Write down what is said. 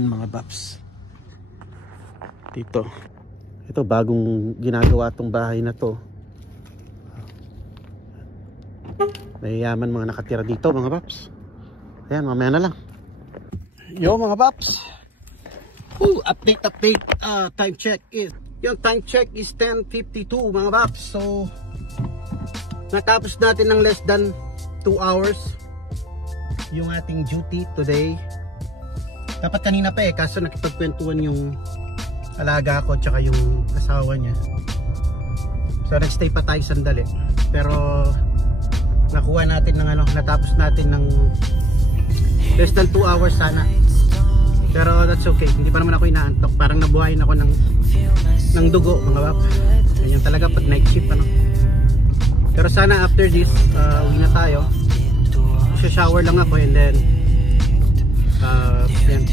mayaman mga paps. Dito. Ito bagong ginagawa tong bahay na to. Mayayaman mga nakatira dito mga paps. Ayan, mamaya na lang. Yo mga paps. Update. Time check is, yung time check is 10:52 mga paps. So natapos natin ng less than 2 hours yung ating duty today. Dapat kanina pa kaso nakipagkwentuhan yung alaga ko tsaka yung asawa niya. So nagstay pa tayo sandali. Pero nakuha natin ng natapos natin ng less than 2 hours sana. Pero that's okay, hindi pa naman ako inaantok. Parang nabuhayin ako ng dugo mga bap. Ganyan talaga pag night shift Pero sana after this uwi na tayo. Shower lang ako and then yan,